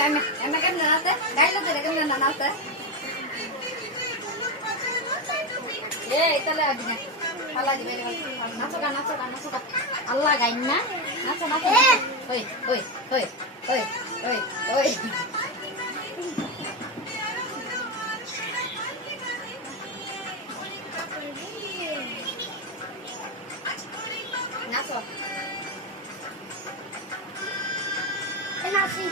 এমনি কেমন নাচে গাইলে তো কেমন না নাচে তাহলে আগে ফালা দিবে নাচো গা নাচো গা নাচো গা আল্লাহ গাইন না নাচো নাচো ওই ওই ওই ওই ওই ওই নাচো নাচি